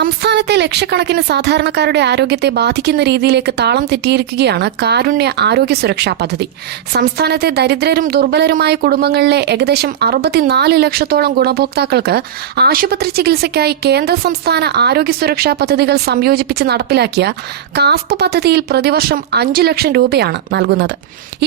സംസ്ഥാനത്തെ ലക്ഷക്കണക്കിന് സാധാരണക്കാരുടെ ആരോഗ്യത്തെ ബാധിക്കുന്ന രീതിയിലേക്ക് താളം തെറ്റിയിരിക്കുകയാണ് കാരുണ്യ ആരോഗ്യ സുരക്ഷാ പദ്ധതി. സംസ്ഥാനത്തെ ദരിദ്രരും ദുർബലരുമായ കുടുംബങ്ങളിലെ ഏകദേശം 64 ലക്ഷത്തോളം ഗുണഭോക്താക്കൾക്ക് ആശുപത്രി ചികിത്സയ്ക്കായി കേന്ദ്ര സംസ്ഥാന ആരോഗ്യ സുരക്ഷാ പദ്ധതികൾ സംയോജിപ്പിച്ച് നടപ്പിലാക്കിയ കാസ്പ് പദ്ധതിയിൽ പ്രതിവർഷം 5 ലക്ഷം രൂപയാണ് നൽകുന്നത്.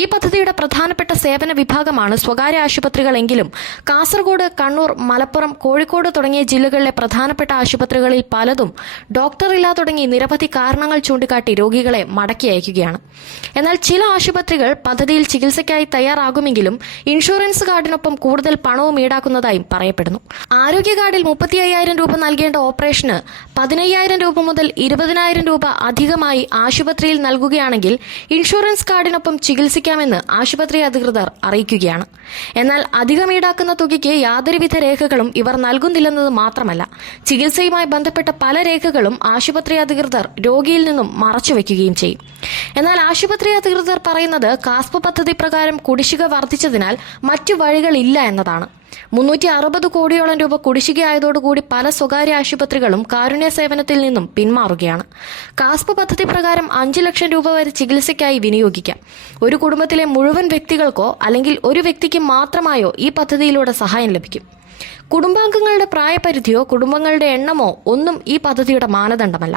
ഈ പദ്ധതിയുടെ പ്രധാനപ്പെട്ട സേവന വിഭാഗമാണ് സ്വകാര്യ ആശുപത്രികളെങ്കിലും കാസർഗോഡ്, കണ്ണൂർ, മലപ്പുറം, കോഴിക്കോട് തുടങ്ങിയ ജില്ലകളിലെ പ്രധാനപ്പെട്ട ആശുപത്രികളിൽ പലതും ഡോക്ടറില്ല തുടങ്ങി നിരവധി കാരണങ്ങൾ ചൂണ്ടിക്കാട്ടി രോഗികളെ മടക്കി അയക്കുകയാണ്. എന്നാൽ ചില ആശുപത്രികൾ പദ്ധതിയിൽ ചികിത്സയ്ക്കായി തയ്യാറാകുമെങ്കിലും ഇൻഷുറൻസ് കാർഡിനൊപ്പം കൂടുതൽ പണവും ഈടാക്കുന്നതായും പറയപ്പെടുന്നു. ആരോഗ്യ കാർഡിൽ 35,000 രൂപ നൽകേണ്ട ഓപ്പറേഷന് 15,000 രൂപ മുതൽ 20,000 രൂപ അധികമായി ആശുപത്രിയിൽ നൽകുകയാണെങ്കിൽ ഇൻഷുറൻസ് കാർഡിനൊപ്പം ചികിത്സിക്കാമെന്ന് ആശുപത്രി അധികൃതർ അറിയിക്കുകയാണ്. എന്നാൽ അധികം ഈടാക്കുന്ന തുകയ്ക്ക് യാതൊരുവിധ രേഖകളും ഇവർ നൽകുന്നില്ലെന്നത് മാത്രമല്ല, ചികിത്സയുമായി ബന്ധപ്പെട്ട പല രേഖകളും ആശുപത്രി അധികൃതർ രോഗിയിൽ നിന്നും മറച്ചുവെക്കുകയും ചെയ്യും. എന്നാൽ ആശുപത്രി അധികൃതർ പറയുന്നത് കാസ്പ് പദ്ധതി പ്രകാരം കുടിശ്ശിക വർദ്ധിച്ചതിനാൽ മറ്റു വഴികളില്ല എന്നതാണ്. 360 കോടിയോളം രൂപ കുടിശ്ശികയായതോടുകൂടി പല സ്വകാര്യ ആശുപത്രികളും കാരുണ്യ സേവനത്തിൽ നിന്നും പിന്മാറുകയാണ്. കാസ്പ് പദ്ധതി പ്രകാരം 5 ലക്ഷം രൂപ വരെ ചികിത്സയ്ക്കായി വിനിയോഗിക്കാം. ഒരു കുടുംബത്തിലെ മുഴുവൻ വ്യക്തികൾക്കോ അല്ലെങ്കിൽ ഒരു വ്യക്തിക്ക് മാത്രമായോ ഈ പദ്ധതിയിലൂടെ സഹായം ലഭിക്കും. കുടുംബാംഗങ്ങളുടെ പ്രായപരിധിയോ കുടുംബങ്ങളുടെ എണ്ണമോ ഒന്നും ഈ പദ്ധതിയുടെ മാനദണ്ഡമല്ല.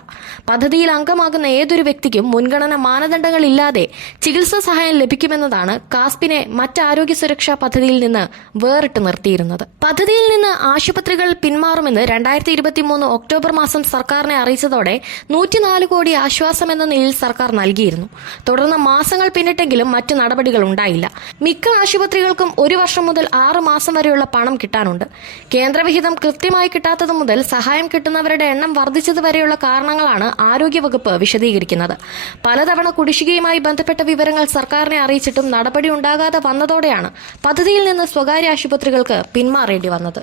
പദ്ധതിയിൽ അംഗമാകുന്ന ഏതൊരു വ്യക്തിക്കും മുൻഗണന മാനദണ്ഡങ്ങളില്ലാതെ ചികിത്സാ സഹായം ലഭിക്കുമെന്നതാണ് കാസ്പിനെ മറ്റ് ആരോഗ്യ സുരക്ഷാ പദ്ധതിയിൽ നിന്ന് വേറിട്ട് നിർത്തിയിരുന്നത്. പദ്ധതിയിൽ നിന്ന് ആശുപത്രികൾ പിന്മാറുമെന്ന് 2023 ഒക്ടോബർ മാസം സർക്കാരിനെ അറിയിച്ചതോടെ 104 കോടി ആശ്വാസം എന്ന നിലയിൽ സർക്കാർ നൽകിയിരുന്നു. തുടർന്ന് മാസങ്ങൾ പിന്നിട്ടെങ്കിലും മറ്റു നടപടികൾ ഉണ്ടായില്ല. മിക്ക ആശുപത്രികൾക്കും 1 വർഷം മുതൽ 6 മാസം വരെയുള്ള പണം കിട്ടാനുണ്ട്. കേന്ദ്രവിഹിതം കൃത്യമായി കിട്ടാത്തത് മുതൽ സഹായം കിട്ടുന്നവരുടെ എണ്ണം വർദ്ധിച്ചത് വരെയുള്ള കാരണങ്ങളാണ് ആരോഗ്യവകുപ്പ് വിശദീകരിക്കുന്നത്. പലതവണ കുടിശ്ശികയുമായി ബന്ധപ്പെട്ട വിവരങ്ങൾ സർക്കാരിനെ അറിയിച്ചിട്ടും നടപടി ഉണ്ടാകാതെ വന്നതോടെയാണ് പദ്ധതിയിൽ നിന്ന് സ്വകാര്യ ആശുപത്രികൾക്ക് പിന്മാറേണ്ടി വന്നത്.